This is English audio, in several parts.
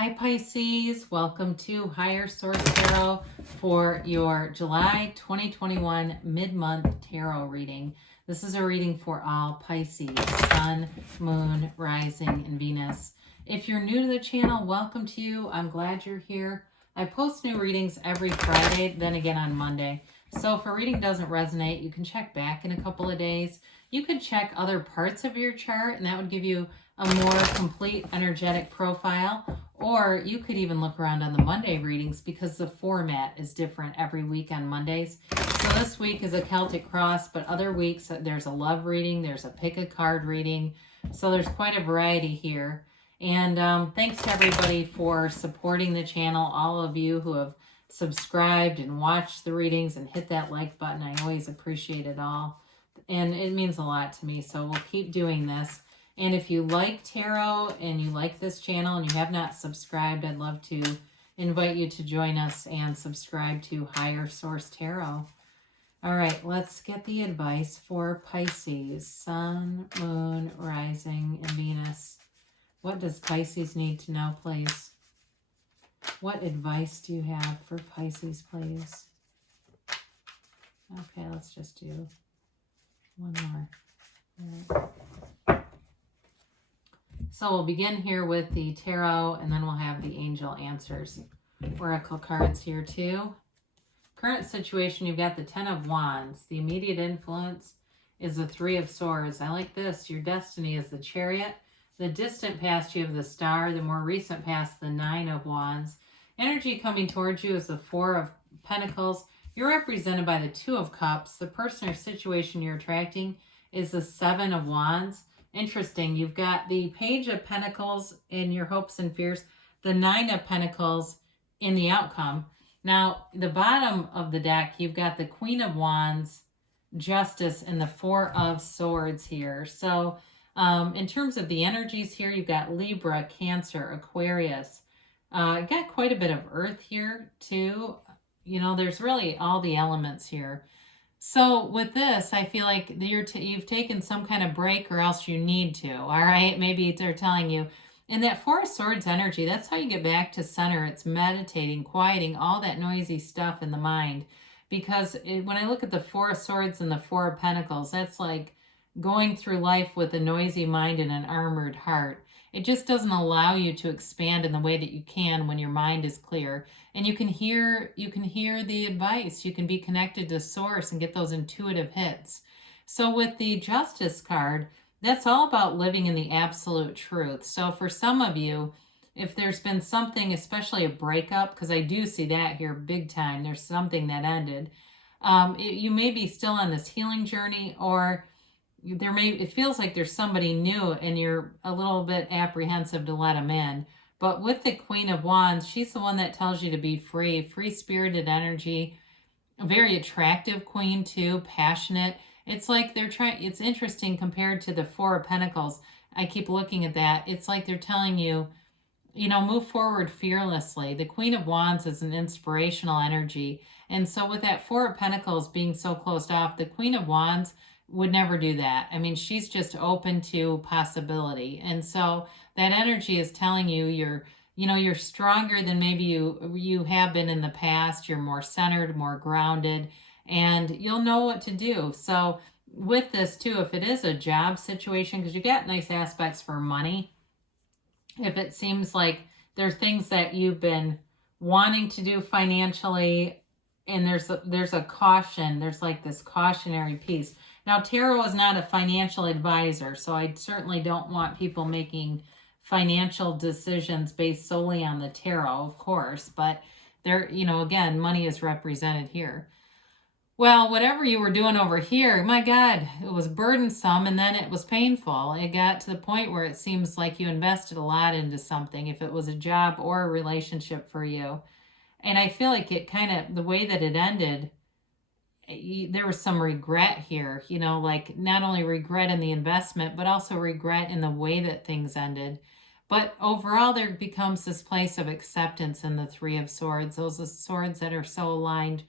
Hi Pisces, welcome to Higher Source Tarot for your July 2021 mid-month tarot reading. This is a reading for all Pisces, Sun, Moon, Rising, and Venus. If you're new to the channel, welcome to you. I'm glad you're here. I post new readings every Friday, then again on Monday. So if a reading doesn't resonate, you can check back in a couple of days. You could check other parts of your chart, and that would give you a more complete energetic profile. Or you could even look around on the Monday readings because the format is different every week on Mondays. So this week is a Celtic Cross, but other weeks there's a love reading, there's a pick a card reading. So there's quite a variety here. And thanks to everybody for supporting the channel, all of you who have subscribed and watched the readings and hit that like button. I always appreciate it all. And it means a lot to me, so we'll keep doing this. And if you like tarot and you like this channel and you have not subscribed, I'd love to invite you to join us and subscribe to Higher Source Tarot. All right, let's get the advice for Pisces, Sun, Moon, Rising, and Venus. What does Pisces need to know, please? What advice do you have for Pisces, please? Okay, let's just do one more. All right. So we'll begin here with the tarot, and then we'll have the angel answers. Oracle cards here too. Current situation, you've got the Ten of Wands. The immediate influence is the Three of Swords. I like this. Your destiny is the Chariot. The distant past, you have the Star. The more recent past, the Nine of Wands. Energy coming towards you is the Four of Pentacles. You're represented by the Two of Cups. The person or situation you're attracting is the Seven of Wands. Interesting. You've got the Page of Pentacles in your hopes and fears, the Nine of Pentacles in the outcome. Now, the bottom of the deck, you've got the Queen of Wands, Justice, and the Four of Swords here. So in terms of the energies here, you've got Libra, Cancer, Aquarius. Got quite a bit of Earth here too. You know, there's really all the elements here. So with this, I feel like you've taken some kind of break or else you need to, all right? Maybe they're telling you. And that Four of Swords energy, that's how you get back to center. It's meditating, quieting all that noisy stuff in the mind. Because when I look at the Four of Swords and the Four of Pentacles, that's like going through life with a noisy mind and an armored heart. It just doesn't allow you to expand in the way that you can when your mind is clear. And you can hear the advice. You can be connected to source and get those intuitive hits. So with the Justice card, that's all about living in the absolute truth. So for some of you, if there's been something, especially a breakup, because I do see that here big time, there's something that ended. You may be still on this healing journey, or it feels like there's somebody new and you're a little bit apprehensive to let them in. But with the Queen of Wands, she's the one that tells you to be free, free-spirited energy, a very attractive queen too, passionate. It's like it's interesting compared to the Four of Pentacles. I keep looking at that. It's like they're telling you, move forward fearlessly. The Queen of Wands is an inspirational energy. And so with that Four of Pentacles being so closed off, the Queen of Wands would never do that. I mean, she's just open to possibility. And so that energy is telling you you're stronger than maybe you have been in the past. You're more centered, more grounded, and you'll know what to do. So with this too, if it is a job situation, because you got nice aspects for money, if it seems like there's things that you've been wanting to do financially, and there's a caution, there's like this cautionary piece. Now, tarot is not a financial advisor, so I certainly don't want people making financial decisions based solely on the tarot, of course, but there, again, money is represented here. Well, whatever you were doing over here, my God, it was burdensome, and then it was painful. It got to the point where it seems like you invested a lot into something, if it was a job or a relationship for you. And I feel like it kind of, the way that it ended, there was some regret here, like not only regret in the investment, but also regret in the way that things ended. But overall, there becomes this place of acceptance in the Three of Swords. Those are swords that are so aligned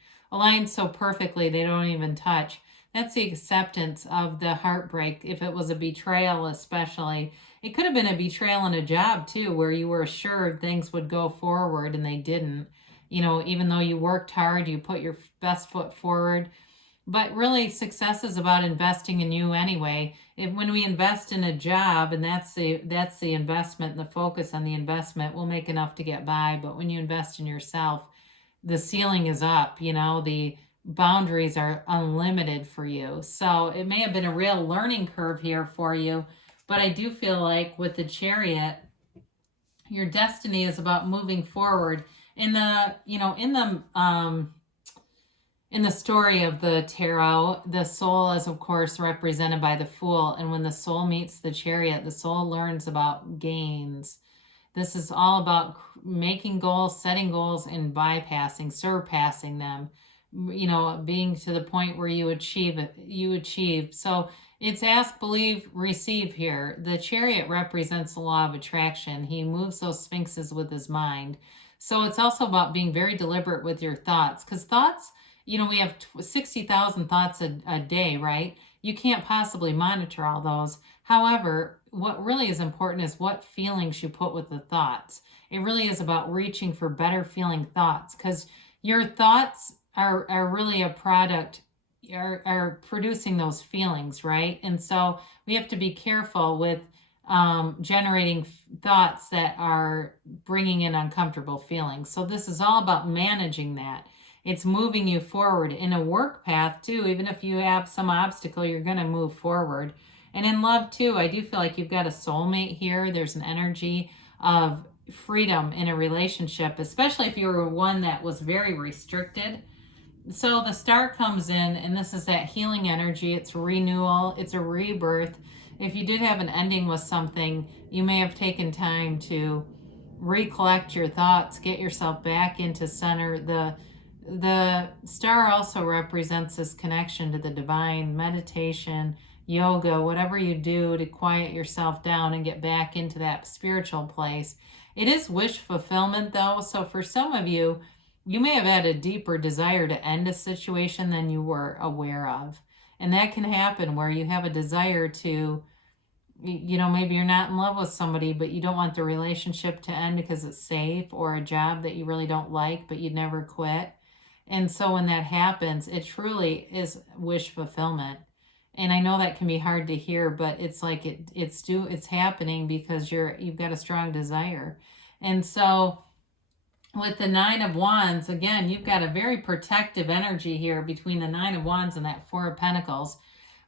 so perfectly they don't even touch. That's the acceptance of the heartbreak. If it was a betrayal especially, It could have been a betrayal in a job too, where you were assured things would go forward and they didn't. You know, even though you worked hard, you put your best foot forward. But really, success is about investing in you anyway. When we invest in a job, and that's the investment, the focus on the investment, we'll make enough to get by. But when you invest in yourself, the ceiling is up. You know, the boundaries are unlimited for you. So it may have been a real learning curve here for you, but I do feel like with the chariot, your destiny is about moving forward. In the in the story of the tarot, the soul is, of course, represented by the Fool. And when the soul meets the chariot, the soul learns about gains. This is all about making goals, setting goals, and bypassing, surpassing them. You know, being to the point where you achieve it. You achieve. So it's ask, believe, receive here. The chariot represents the law of attraction. He moves those sphinxes with his mind. So it's also about being very deliberate with your thoughts, because thoughts, you know, we have 60,000 thoughts a day, right? You can't possibly monitor all those. However, what really is important is what feelings you put with the thoughts. It really is about reaching for better feeling thoughts, because your thoughts are really a product, are producing those feelings, right? And so we have to be careful with generating thoughts that are bringing in uncomfortable feelings. So this is all about managing that. It's moving you forward in a work path too. Even if you have some obstacle, you're going to move forward. And in love too, I do feel like you've got a soulmate here. There's an energy of freedom in a relationship, especially if you were one that was very restricted. So the star comes in, and this is that healing energy. It's renewal. It's a rebirth. If you did have an ending with something, you may have taken time to recollect your thoughts, get yourself back into center. The star also represents this connection to the divine, meditation, yoga, whatever you do to quiet yourself down and get back into that spiritual place. It is wish fulfillment though. So for some of you, you may have had a deeper desire to end a situation than you were aware of. And that can happen where you have a desire to, you know, maybe you're not in love with somebody, but you don't want the relationship to end because it's safe, or a job that you really don't like, but you'd never quit. And so when that happens, it truly is wish fulfillment. And I know that can be hard to hear, but it's like it's happening because you've got a strong desire. And so with the Nine of Wands, again, you've got a very protective energy here between the Nine of Wands and that Four of Pentacles.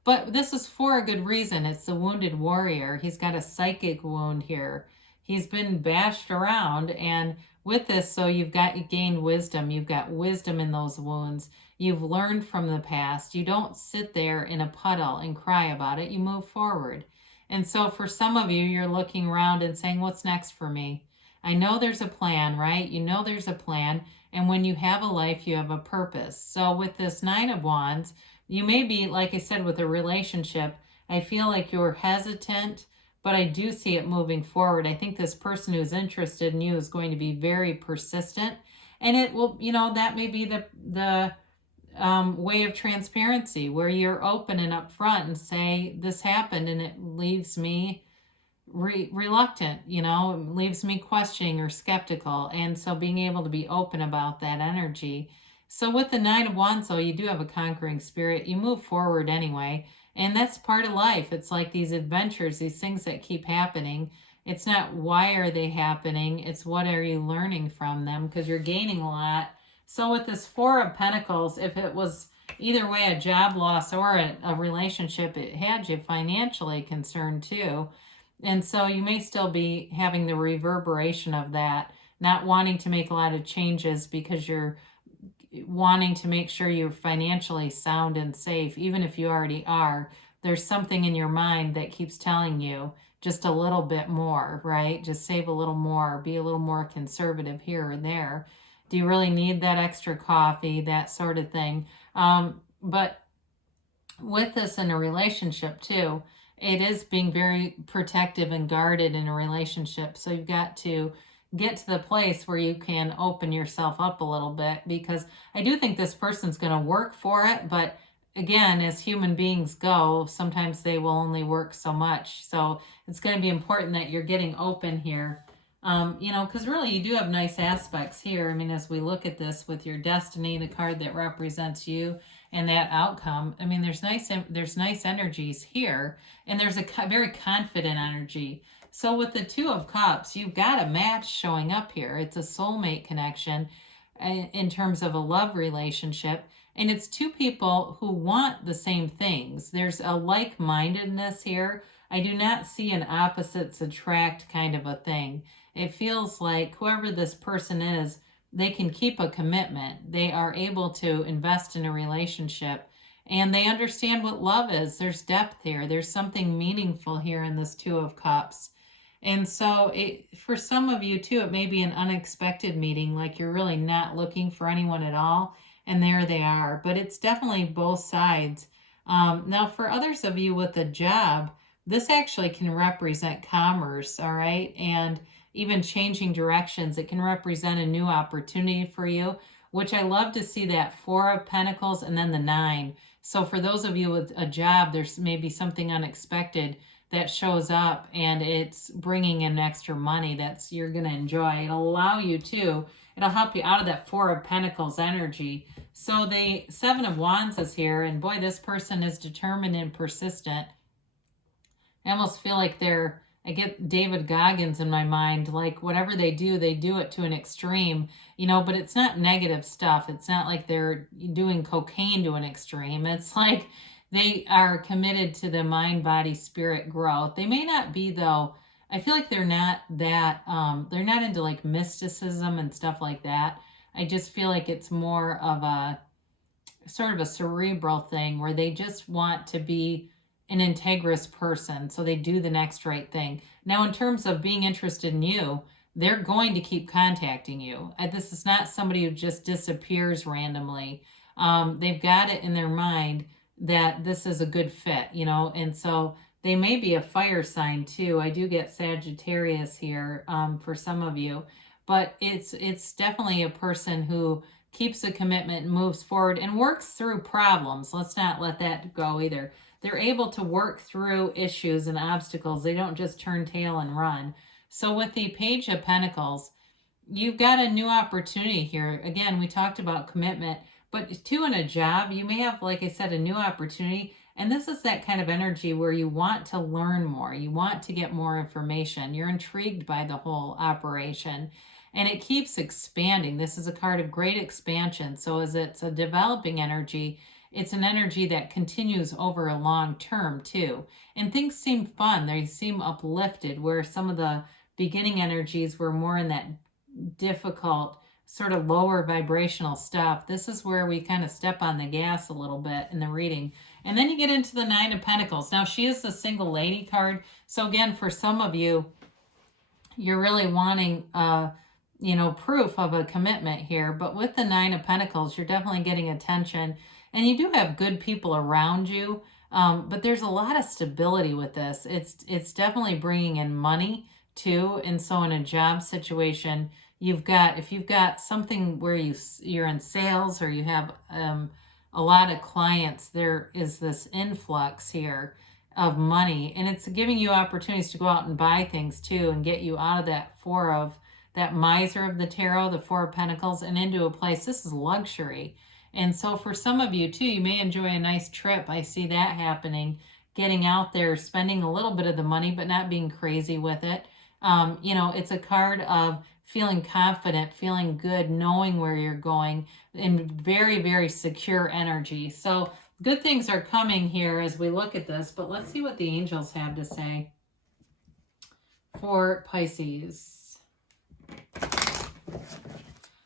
But this is for a good reason. It's the wounded warrior. He's got a psychic wound here. He's been bashed around, and with this, so you gained wisdom. You've got wisdom in those wounds. You've learned from the past. You don't sit there in a puddle and cry about it. You move forward. And so for some of you, you're looking around and saying, what's next for me? I know there's a plan, right? You know there's a plan. And when you have a life, you have a purpose. So with this Nine of Wands, you may be, like I said, with a relationship, I feel like you're hesitant, but I do see it moving forward. I think this person who's interested in you is going to be very persistent. And it will, you know, that may be the way of transparency, where you're open and upfront and say, this happened and it leaves me reluctant, you know, it leaves me questioning or skeptical. And so being able to be open about that energy. So with the Nine of Wands, though, you do have a conquering spirit. You move forward anyway. And that's part of life. It's like these adventures, these things that keep happening. It's not why are they happening, it's what are you learning from them, because you're gaining a lot. So with this Four of Pentacles, if it was either way a job loss or a relationship, it had you financially concerned too. And so you may still be having the reverberation of that, not wanting to make a lot of changes because you're wanting to make sure you're financially sound and safe. Even if you already are, there's something in your mind that keeps telling you just a little bit more, right? Just save a little more, be a little more conservative here or there. Do you really need that extra coffee? That sort of thing. But with this in a relationship too, it is being very protective and guarded in a relationship. So you've got to get to the place where you can open yourself up a little bit, because I do think this person's going to work for it, but again, as human beings go, sometimes they will only work so much. So it's going to be important that you're getting open here. Because really you do have nice aspects here. I mean, as we look at this with your destiny, the card that represents you and that outcome, I mean, there's nice energies here, and there's a very confident energy. So with the Two of Cups, you've got a match showing up here. It's a soulmate connection in terms of a love relationship. And it's two people who want the same things. There's a like-mindedness here. I do not see an opposites attract kind of a thing. It feels like whoever this person is, they can keep a commitment. They are able to invest in a relationship, and they understand what love is. There's depth here. There's something meaningful here in this Two of Cups. And so for some of you too, it may be an unexpected meeting, like you're really not looking for anyone at all, and there they are. But it's definitely both sides. Now, for others of you with a job, this actually can represent commerce, all right? And even changing directions. It can represent a new opportunity for you, which I love to see that Four of Pentacles and then the Nine. So for those of you with a job, there's maybe something unexpected that shows up, and it's bringing in extra money you're going to enjoy. It'll allow you to, it'll help you out of that Four of Pentacles energy. So the Seven of Wands is here, and boy, this person is determined and persistent. I almost feel like I get David Goggins in my mind, like whatever they do it to an extreme, but it's not negative stuff. It's not like they're doing cocaine to an extreme. It's like they are committed to the mind, body, spirit growth. They may not be, though. I feel like they're not they're not into like mysticism and stuff like that. I just feel like it's more of a sort of a cerebral thing where they just want to be an integrous person, so they do the next right thing. Now, in terms of being interested in you, they're going to keep contacting you. This is not somebody who just disappears randomly. They've got it in their mind that this is a good fit, and so they may be a fire sign too. I do get Sagittarius here for some of you, but it's definitely a person who keeps a commitment, moves forward, and works through problems. Let's not let that go either. They're able to work through issues and obstacles. They don't just turn tail and run. So with the Page of Pentacles, you've got a new opportunity here. Again, we talked about commitment, but too in a job, you may have, like I said, a new opportunity. And this is that kind of energy where you want to learn more. You want to get more information. You're intrigued by the whole operation. And it keeps expanding. This is a card of great expansion. So as it's a developing energy, it's an energy that continues over a long term too. And things seem fun. They seem uplifted, where some of the beginning energies were more in that difficult, sort of lower vibrational stuff. This is where we kind of step on the gas a little bit in the reading. And then you get into the Nine of Pentacles. Now, she is the single lady card. So again, for some of you, you're really wanting proof of a commitment here. But with the Nine of Pentacles, you're definitely getting attention. And you do have good people around you, but there's a lot of stability with this. It's definitely bringing in money too. And so in a job situation, if you've got something where you're in sales, or you have a lot of clients, there is this influx here of money, and it's giving you opportunities to go out and buy things too, and get you out of that miser of the tarot, the Four of Pentacles, and into a place. This is luxury. And so for some of you too, you may enjoy a nice trip. I see that happening, getting out there, spending a little bit of the money, but not being crazy with it. It's a card of feeling confident, feeling good, knowing where you're going, in very, very secure energy. So good things are coming here as we look at this, but let's see what the angels have to say for Pisces.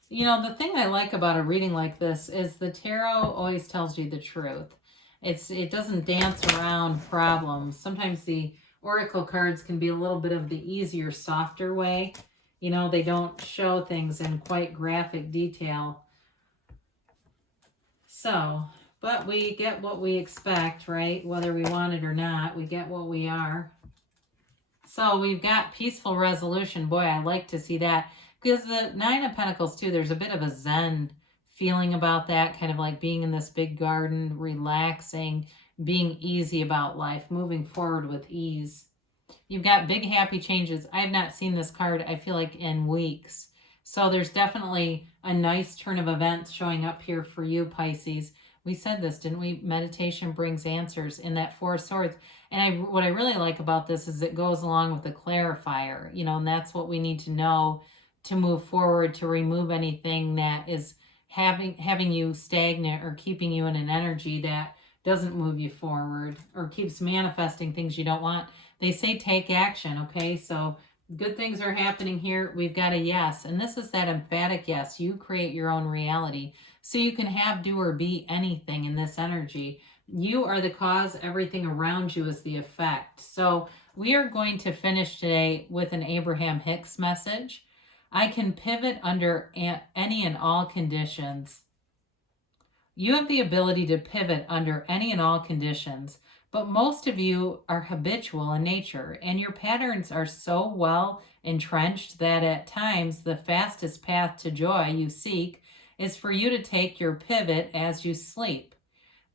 The thing I like about a reading like this is the tarot always tells you the truth. It doesn't dance around problems. Sometimes the oracle cards can be a little bit of the easier, softer way. They don't show things in quite graphic detail. So, but we get what we expect, right? Whether we want it or not, we get what we are. So we've got peaceful resolution. Boy, I like to see that. Because the Nine of Pentacles too, there's a bit of a Zen feeling about that, kind of like being in this big garden, relaxing, being easy about life, moving forward with ease. You've got big happy changes. I have not seen this card, I feel like, in weeks. So there's definitely a nice turn of events showing up here for you, Pisces. We said this, didn't we? Meditation brings answers in that Four of Swords. And what I really like about this is it goes along with the clarifier, and that's what we need to know to move forward, to remove anything that is having you stagnant or keeping you in an energy that doesn't move you forward or keeps manifesting things you don't want. They say take action, okay? So good things are happening here. We've got a yes, and this is that emphatic yes. You create your own reality. So you can have, do, or be anything in this energy. You are the cause. Everything around you is the effect. So we are going to finish today with an Abraham Hicks message. I can pivot under any and all conditions. You have the ability to pivot under any and all conditions, but most of you are habitual in nature, and your patterns are so well entrenched that at times the fastest path to joy you seek is for you to take your pivot as you sleep.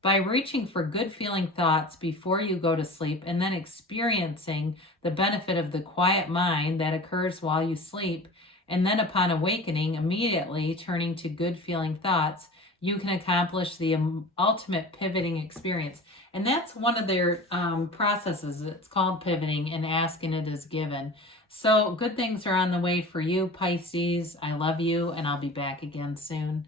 By reaching for good feeling thoughts before you go to sleep and then experiencing the benefit of the quiet mind that occurs while you sleep, and then upon awakening, immediately turning to good feeling thoughts, you can accomplish the ultimate pivoting experience. And that's one of their processes. It's called pivoting, and asking it is given. So good things are on the way for you, Pisces. I love you, and I'll be back again soon.